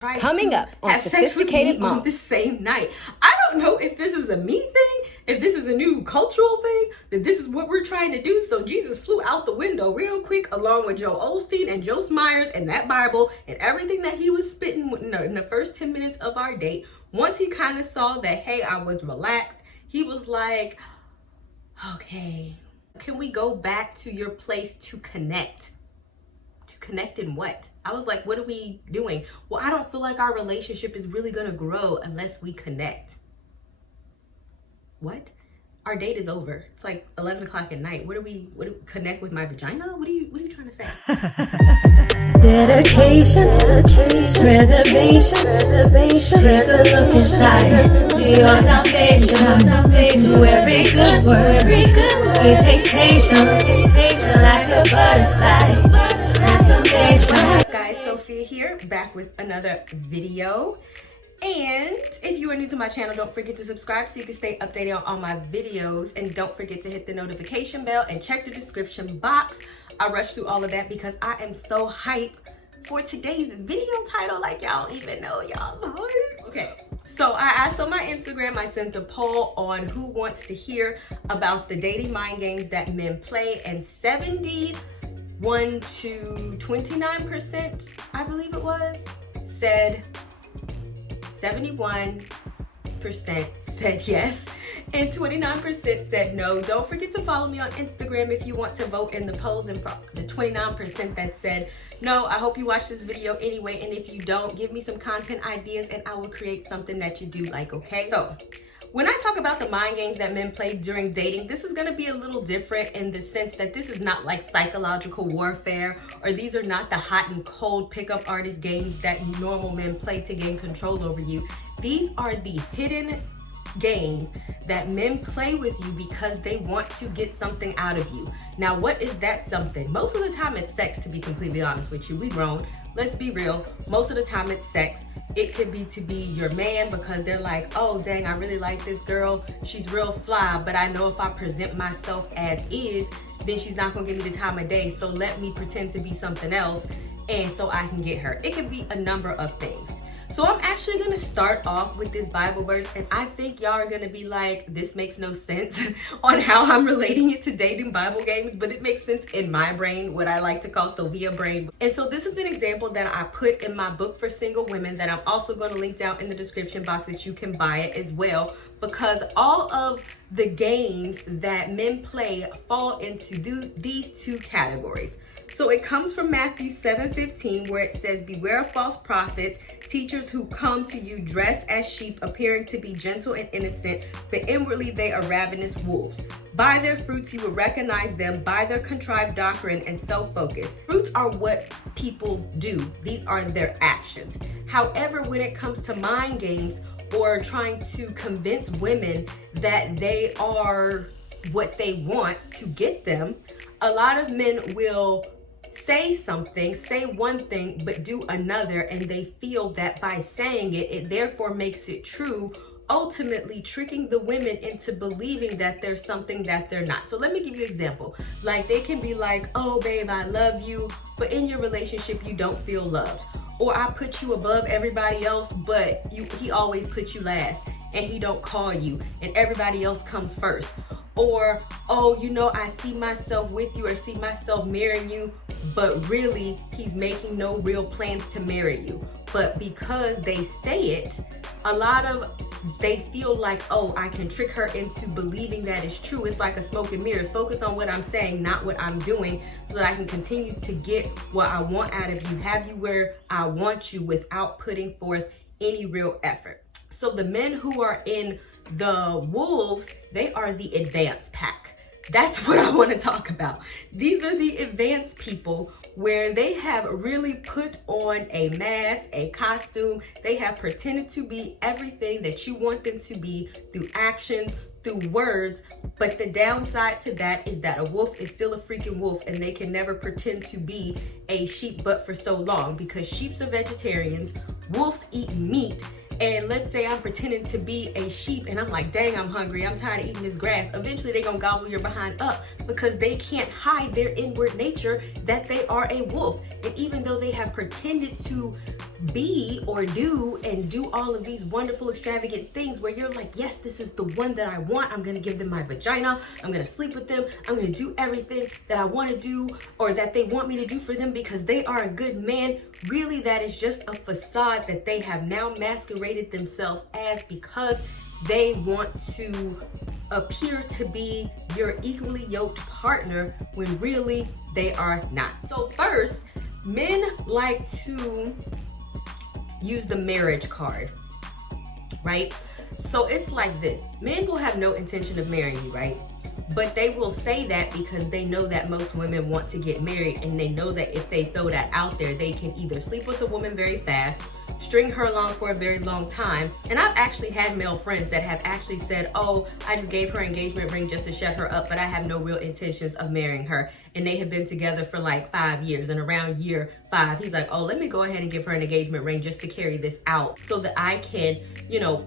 Coming up on have sex with Sophie-sticated me Mom. on the same night. I don't know if this is a me thing, if this is a new cultural thing, that this is what we're trying to do. So Jesus flew out the window real quick along with Joel Osteen and Joe Myers and that Bible and everything that he was spitting in the first 10 minutes of our date. Once he kind of saw that, hey, I was relaxed, he was like, okay, can we go back to your place to connect? Connect in what? I was like, what are we doing? Well, I don't feel like our relationship is really gonna grow unless we connect. What? Our date is over. It's like 11 o'clock at night. What do we connect with my vagina? What are you trying to say? Dedication, preservation, take a look inside your salvation. Do every good work, it takes patience, like a butterfly. What's up, guys? Sophia here, back with another video. And if you are new to my channel, don't forget to subscribe so you can stay updated on all my videos. And don't forget to hit the notification bell and check the description box. I rushed through all of that because I am so hyped for today's video title. Like, y'all don't even know, y'all hyped. Okay, so I asked on my Instagram, I sent a poll on who wants to hear about the dating mind games that men play, and 71 to 29%, I believe it was, said 71% said yes, and 29% said no. Don't forget to follow me on Instagram if you want to vote in the polls, and the 29% that said no, I hope you watch this video anyway, and if you don't, give me some content ideas and I will create something that you do like, okay? So when I talk about the mind games that men play during dating, this is gonna be a little different in the sense that this is not like psychological warfare, or these are not the hot and cold pickup artist games that normal men play to gain control over you. These are the hidden games that men play with you because they want to get something out of you. Now, what is that something? Most of the time it's sex, to be completely honest with you. We grown. Let's be real. Most of the time it's sex. It could be to be your man because they're like, oh dang, I really like this girl. She's real fly, but I know if I present myself as is, then she's not gonna give me the time of day. So let me pretend to be something else and so I can get her. It could be a number of things. So I'm actually gonna start off with this Bible verse, and I think y'all are gonna be like, this makes no sense on how I'm relating it to dating Bible games, but it makes sense in my brain, what I like to call Sophia brain. And so this is an example that I put in my book for single women that I'm also gonna link down in the description box that you can buy it as well, because all of the games that men play fall into these two categories. So it comes from Matthew 7:15, where it says, beware of false prophets, teachers who come to you dressed as sheep, appearing to be gentle and innocent, but inwardly they are ravenous wolves. By their fruits you will recognize them, by their contrived doctrine and self-focus. Fruits are what people do. These are their actions. However, when it comes to mind games or trying to convince women that they are what they want to get them, a lot of men will say something, say one thing, but do another, and they feel that by saying it, it therefore makes it true, ultimately tricking the women into believing that there's something that they're not. So let me give you an example. Like, they can be like, oh babe, I love you, but in your relationship you don't feel loved. Or I put you above everybody else, but he always puts you last, and he don't call you, and everybody else comes first. Or, oh, you know, I see myself with you, or see myself marrying you, but really he's making no real plans to marry you. But because they say it, they feel like, oh, I can trick her into believing that it's true. It's like a smoke and mirrors. Focus on what I'm saying, not what I'm doing, so that I can continue to get what I want out of you, have you where I want you without putting forth any real effort. So the men who are in the wolves, they are the advanced pack. That's what I want to talk about. These are the advanced people where they have really put on a mask, a costume. They have pretended to be everything that you want them to be through actions, through words. But the downside to that is that a wolf is still a freaking wolf, and they can never pretend to be a sheep but for so long, because sheeps are vegetarians, wolves eat meat. And let's say I'm pretending to be a sheep and I'm like, dang, I'm hungry, I'm tired of eating this grass. Eventually they're gonna gobble your behind up because they can't hide their inward nature that they are a wolf. And even though they have pretended to be or do and do all of these wonderful extravagant things where you're like, yes, this is the one that I want. I'm gonna give them my vagina. I'm gonna sleep with them. I'm gonna do everything that I want to do or that they want me to do for them because they are a good man. Really, that is just a facade that they have now masqueraded themselves as because they want to appear to be your equally yoked partner when really they are not. So first, men like to use the marriage card, right? So it's like this. Men will have no intention of marrying you, right? But they will say that because they know that most women want to get married, and they know that if they throw that out there, they can either sleep with a woman very fast, string her along for a very long time. And I've actually had male friends that have actually said, oh, I just gave her an engagement ring just to shut her up, but I have no real intentions of marrying her. And they have been together for like 5 years, and around year 5, he's like, oh, let me go ahead and give her an engagement ring just to carry this out so that I can,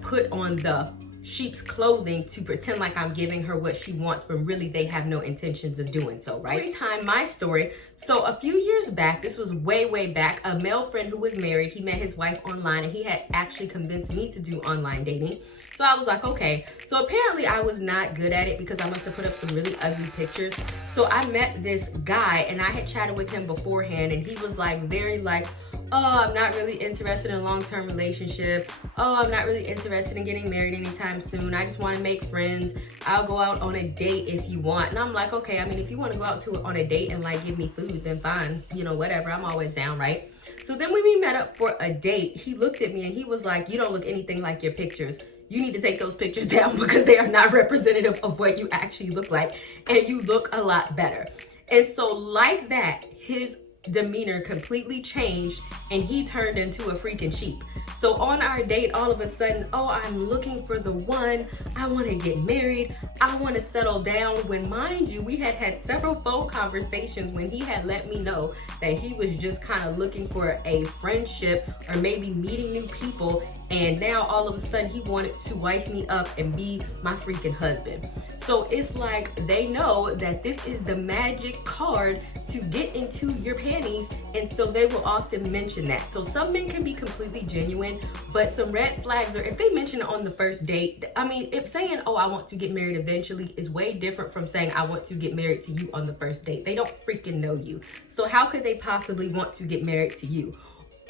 put on the sheep's clothing to pretend like I'm giving her what she wants, but really they have no intentions of doing so, right? Every time my story. So a few years back, this was way back, a male friend who was married, he met his wife online, and he had actually convinced me to do online dating. So I was like, okay. So apparently I was not good at it because I must have put up some really ugly pictures. So I met this guy, and I had chatted with him beforehand, and he was like very like, oh, I'm not really interested in a long-term relationship. Oh, I'm not really interested in getting married anytime soon. I just want to make friends. I'll go out on a date if you want. And I'm like, okay, I mean, if you want to go out on a date and like give me food, then fine, whatever. I'm always down, right? So then when we met up for a date, he looked at me and he was like, you don't look anything like your pictures. You need to take those pictures down because they are not representative of what you actually look like, and you look a lot better. And so like that, his demeanor completely changed and he turned into a freaking sheep. So on our date, all of a sudden, oh, I'm looking for the one. I want to get married. I want to settle down. When, mind you, we had several phone conversations when he had let me know that he was just kind of looking for a friendship or maybe meeting new people. And now all of a sudden he wanted to wife me up and be my freaking husband. So it's like they know that this is the magic card to get into your panties, and so they will often mention that. So some men can be completely genuine, but some red flags are if they mention it on the first date. I mean, if saying, oh, I want to get married eventually is way different from saying I want to get married to you on the first date. They don't freaking know you. So how could they possibly want to get married to you?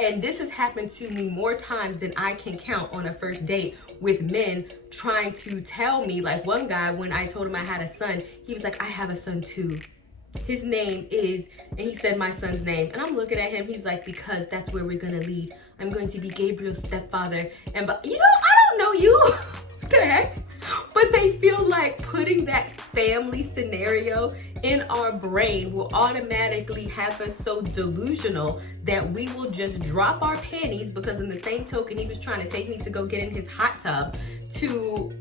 And this has happened to me more times than I can count on a first date with men trying to tell me, like one guy, when I told him I had a son, he was like, I have a son too. His name is, and he said my son's name. And I'm looking at him, he's like, because that's where we're gonna lead. I'm going to be Gabriel's stepfather. And, but I don't know you. What the heck? But they feel like putting that family scenario in our brain will automatically have us so delusional that we will just drop our panties, because in the same token, he was trying to take me to go get in his hot tub to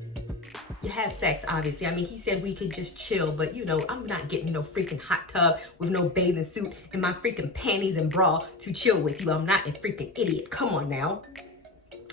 have sex, obviously. I mean, he said we could just chill, but I'm not getting no freaking hot tub with no bathing suit and my freaking panties and bra to chill with you. I'm not a freaking idiot. Come on now.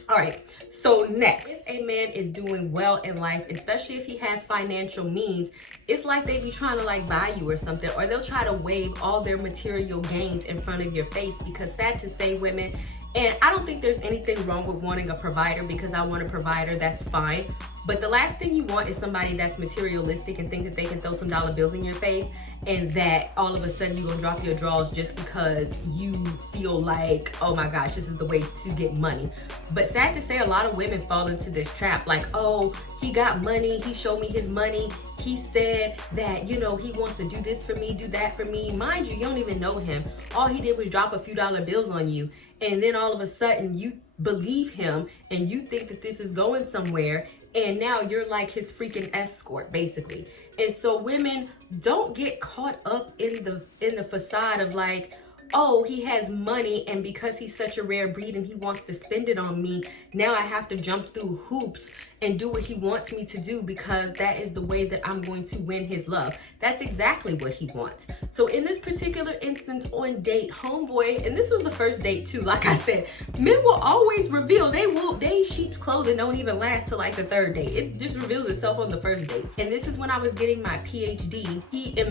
All right, so next, if a man is doing well in life, especially if he has financial means, it's like they be trying to like buy you or something, or they'll try to wave all their material gains in front of your face, because sad to say, women, and I don't think there's anything wrong with wanting a provider, because I want a provider, that's fine. But the last thing you want is somebody that's materialistic and think that they can throw some dollar bills in your face, and that all of a sudden you're gonna drop your drawers just because you feel like, oh my gosh, this is the way to get money. But sad to say, a lot of women fall into this trap, like, oh, he got money, he showed me his money, he said that, he wants to do this for me, do that for me. Mind you, you don't even know him. All he did was drop a few dollar bills on you, and then all of a sudden you believe him and you think that this is going somewhere, and now you're like his freaking escort, basically. And so women, don't get caught up in the facade of like, oh, he has money, and because he's such a rare breed and he wants to spend it on me, now I have to jump through hoops and do what he wants me to do because that is the way that I'm going to win his love. That's exactly what he wants. So in this particular instance on date, homeboy, and this was the first date too, like I said, men will always reveal, they sheep's clothing don't even last till like the third date. It just reveals itself on the first date. And this is when I was getting my PhD.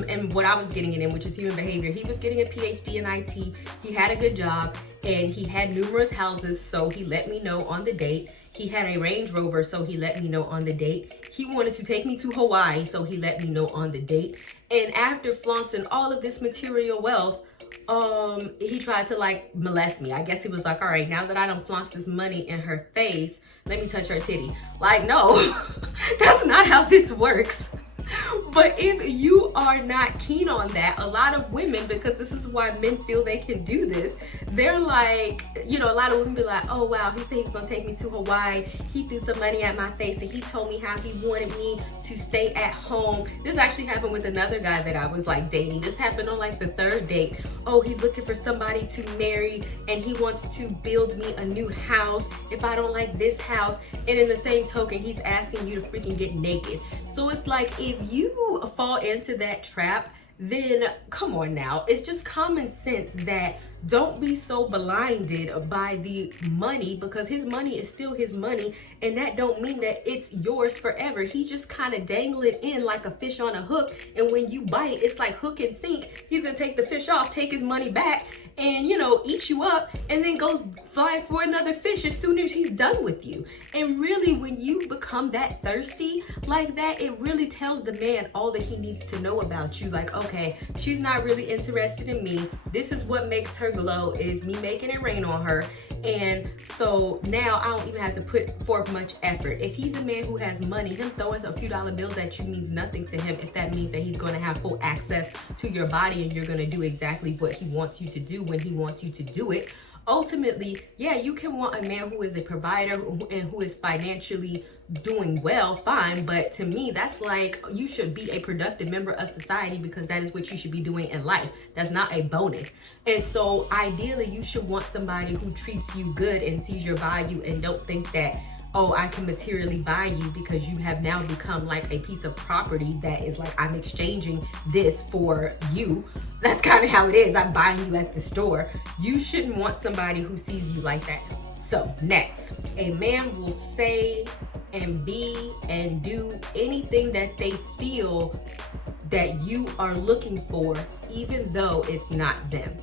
And what I was getting it in, which is human behavior. He was getting a PhD in IT. He had a good job and he had numerous houses, so he let me know on the date. He had a Range Rover, so he let me know on the date. He wanted to take me to Hawaii, so he let me know on the date. And after flaunting all of this material wealth, he tried to like molest me. I guess he was like, all right, now that I done flaunted this money in her face, let me touch her titty. Like, no, that's not how this works. But if you are not keen on that, a lot of women, because this is why men feel they can do this, they're like, you know, a lot of women be like, oh wow, he said he was gonna take me to Hawaii, he threw some money at my face and he told me how he wanted me to stay at home. This actually happened with another guy that I was like dating. This happened on like the third date. Oh, he's looking for somebody to marry and he wants to build me a new house if I don't like this house. And in the same token, he's asking you to freaking get naked. So it's like, if you fall into that trap, then come on now. It's just common sense that don't be so blinded by the money, because his money is still his money, and that don't mean that it's yours forever. He just kind of dangle it in like a fish on a hook, and when you bite, it's like hook and sink. He's gonna take the fish off, take his money back, and you know, eat you up, and then goes fly for another fish as soon as he's done with you. And really, when you become that thirsty like that, it really tells the man all that he needs to know about you. Like, okay, she's not really interested in me. This is what makes her glow, is me making it rain on her. And so now I don't even have to put forth much effort. If he's a man who has money, him throwing a few dollar bills at you means nothing to him, if that means that he's going to have full access to your body and you're going to do exactly what he wants you to do when he wants you to do it. Ultimately, yeah, you can want a man who is a provider and who is financially doing well, fine, but to me, that's like, you should be a productive member of society, because that is what you should be doing in life. That's not a bonus. And so ideally, you should want somebody who treats you good and sees your value and don't think that, oh, I can materially buy you because you have now become like a piece of property that is like, I'm exchanging this for you. That's kind of how it is. I'm buying you at the store. You shouldn't want somebody who sees you like that. So next, a man will say and be and do anything that they feel that you are looking for, even though it's not them.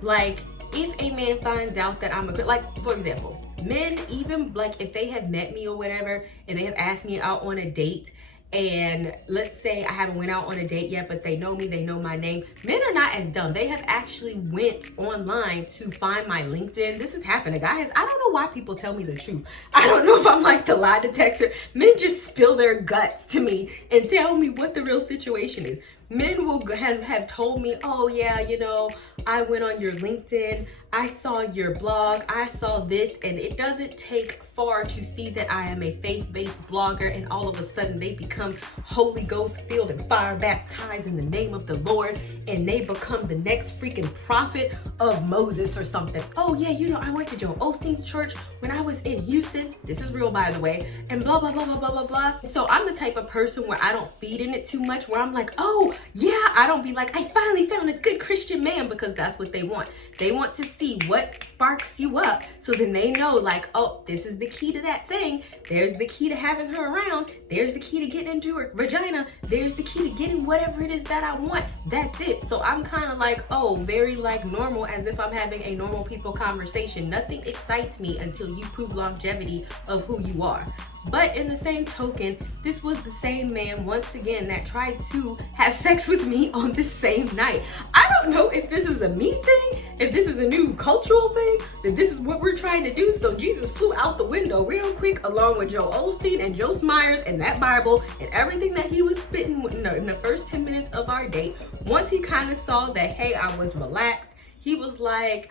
Like, if a man finds out that I'm a, like, for example, men, even like if they have met me or whatever and they have asked me out on a date, and let's say I haven't went out on a date yet, but they know me, they know my name. Men are not as dumb. They have actually went online to find my LinkedIn. This has happened, guys. I don't know why people tell me the truth. I don't know if I'm like the lie detector. Men just spill their guts to me and tell me what the real situation is. Men will have told me, oh yeah, you know, I went on your LinkedIn, I saw your blog, I saw this, and it doesn't take far to see that I am a faith-based blogger, and all of a sudden they become Holy Ghost filled and fire baptized in the name of the Lord, and they become the next freaking prophet of Moses or something. Oh yeah, you know, I went to Joel Osteen's church when I was in Houston. This is real, by the way, and blah, blah, blah, blah, blah, blah, blah. So I'm the type of person where I don't feed in it too much, where I'm like, oh yeah, I don't be like, I finally found a good Christian man, because that's what they want. They want to see what sparks you up, so then they know like, oh, this is the key to that thing. There's the key to having her around. There's the key to getting into her vagina. There's the key to getting whatever it is that I want. That's it. So I'm kind of like, oh, very like normal, as if I'm having a normal people conversation. Nothing excites me until you prove longevity of who you are. But in the same token, this was the same man, once again, that tried to have sex with me on the same night. I don't know if this is a me thing, if this is a new cultural thing, that this is what we're trying to do. So Jesus flew out the window real quick, along with Joel Osteen and Joe Myers and that Bible and everything that he was spitting in the first 10 minutes of our date. Once he kind of saw that, hey, I was relaxed, he was like,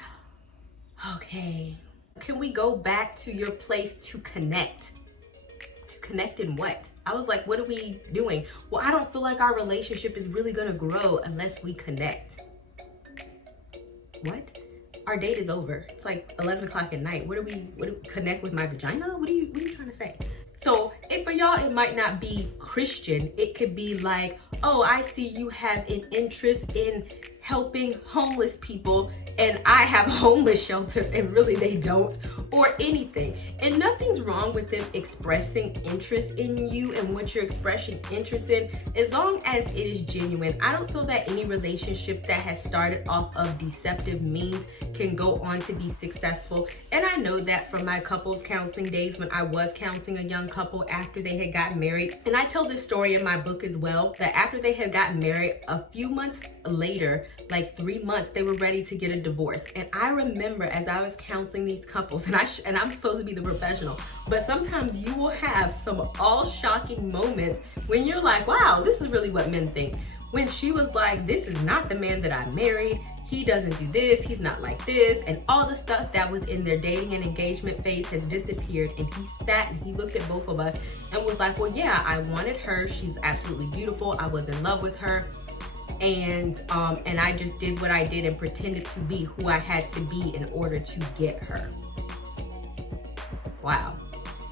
okay, can we go back to your place to connect? Connect in what? I was like, what are we doing? Well, I don't feel like our relationship is really gonna grow unless we connect. What? Our date is over. It's like 11 o'clock at night. What do we connect with my vagina? What are you trying to say? So if for y'all it might not be Christian, it could be like, oh, I see you have an interest in helping homeless people and I have a homeless shelter and really they don't, or anything. And nothing's wrong with them expressing interest in you and what you're expressing interest in, as long as it is genuine. I don't feel that any relationship that has started off of deceptive means can go on to be successful. And I know that from my couples counseling days when I was counseling a young couple after they had gotten married. And I tell this story in my book as well, that after they had gotten married, a few months later, like 3 months, they were ready to get a divorce. And I remember as I was counseling these couples, and I'm supposed to be the professional, but sometimes you will have some all-shocking moments when you're like, wow, this is really what men think. When she was like, this is not the man that I married, he doesn't do this, he's not like this, and all the stuff that was in their dating and engagement phase has disappeared. And he sat and he looked at both of us and was like, well, yeah, I wanted her, she's absolutely beautiful, I was in love with her, and I just did what I did and pretended to be who I had to be in order to get her. Wow.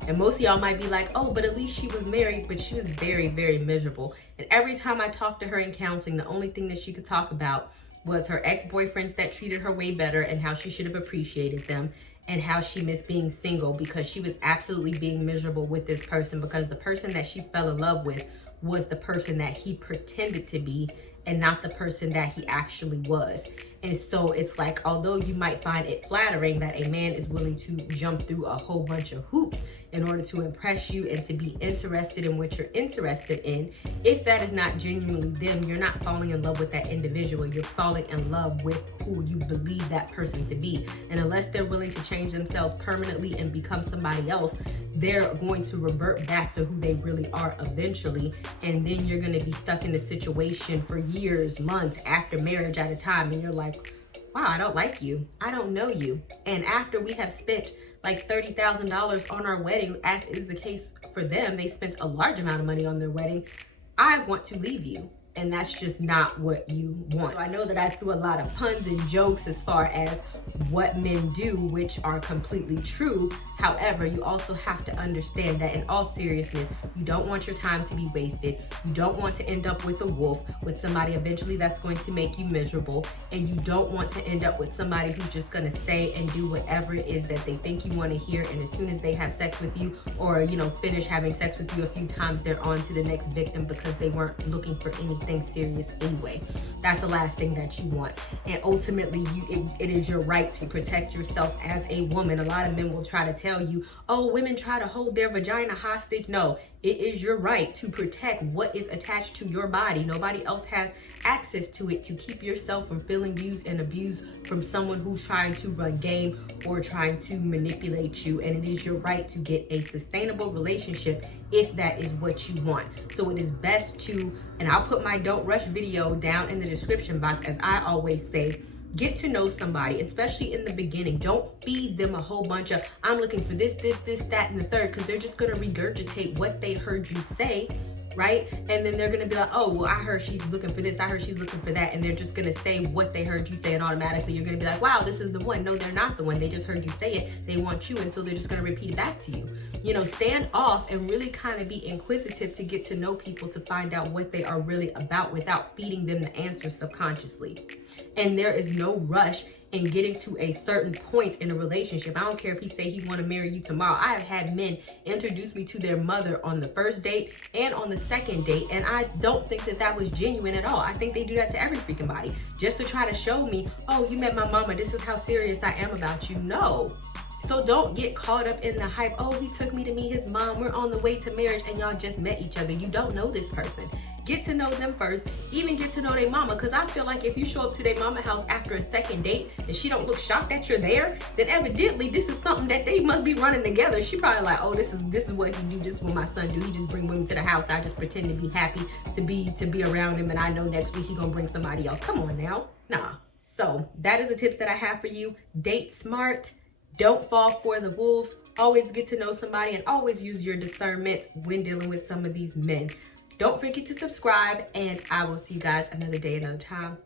And most of y'all might be like, oh, but at least she was married, but she was very, very miserable. And every time I talked to her in counseling, the only thing that she could talk about was her ex-boyfriends that treated her way better and how she should have appreciated them, and how she missed being single because she was absolutely being miserable with this person, because the person that she fell in love with was the person that he pretended to be and not the person that he actually was. And so it's like, although you might find it flattering that a man is willing to jump through a whole bunch of hoops in order to impress you and to be interested in what you're interested in, if that is not genuinely them, you're not falling in love with that individual. You're falling in love with who you believe that person to be. And unless they're willing to change themselves permanently and become somebody else, they're going to revert back to who they really are eventually. And then you're going to be stuck in a situation for years, months after marriage at a time. And you're like, wow, I don't like you. I don't know you. And after we have spent like $30,000 on our wedding, as is the case for them, they spent a large amount of money on their wedding, I want to leave you. And that's just not what you want. So I know that I threw a lot of puns and jokes as far as what men do, which are completely true. However, you also have to understand that in all seriousness, you don't want your time to be wasted. You don't want to end up with a wolf, with somebody eventually that's going to make you miserable. And you don't want to end up with somebody who's just gonna say and do whatever it is that they think you want to hear. And as soon as they have sex with you, or finish having sex with you a few times, they're on to the next victim because they weren't looking for anything serious anyway. That's the last thing that you want. And ultimately, it is your right to protect yourself as a woman. A lot of men will try to tell you, oh, women try to hold their vagina hostage. No, it is your right to protect what is attached to your body. Nobody else has access to it, to keep yourself from feeling used and abused from someone who's trying to run game or trying to manipulate you. And it is your right to get a sustainable relationship if that is what you want. So it is best to, and I'll put my Don't Rush video down in the description box, as I always say, get to know somebody, especially in the beginning. Don't feed them a whole bunch of, I'm looking for this, that, and the third, because they're just going to regurgitate what they heard you say, right? And then they're going to be like, oh, well, I heard she's looking for this, I heard she's looking for that, and they're just going to say what they heard you say, and automatically you're going to be like, wow, this is the one. No, they're not the one. They just heard you say it. They want you, and so they're just going to repeat it back to you. Stand off and really kind of be inquisitive to get to know people, to find out what they are really about without feeding them the answer subconsciously. And there is no rush in getting to a certain point in a relationship. I don't care if he say he want to marry you tomorrow. I have had men introduce me to their mother on the first date and on the second date, and I don't think that that was genuine at all. I think they do that to every freaking body, just to try to show me, oh, you met my mama, this is how serious I am about you. No. So don't get caught up in the hype. Oh, he took me to meet his mom, we're on the way to marriage, and y'all just met each other. You don't know this person. Get to know them first. Even get to know their mama, because I feel like if you show up to their mama house after a second date and she don't look shocked that you're there, then evidently this is something that they must be running together. She probably like, oh, this is what he do, this is what my son do. He just bring women to the house. I just pretend to be happy to be around him, and I know next week he gonna bring somebody else. Come on now. Nah. So that is the tips that I have for you. Date smart. Don't fall for the wolves. Always get to know somebody, and always use your discernment when dealing with some of these men. Don't forget to subscribe, and I will see you guys another day, another time.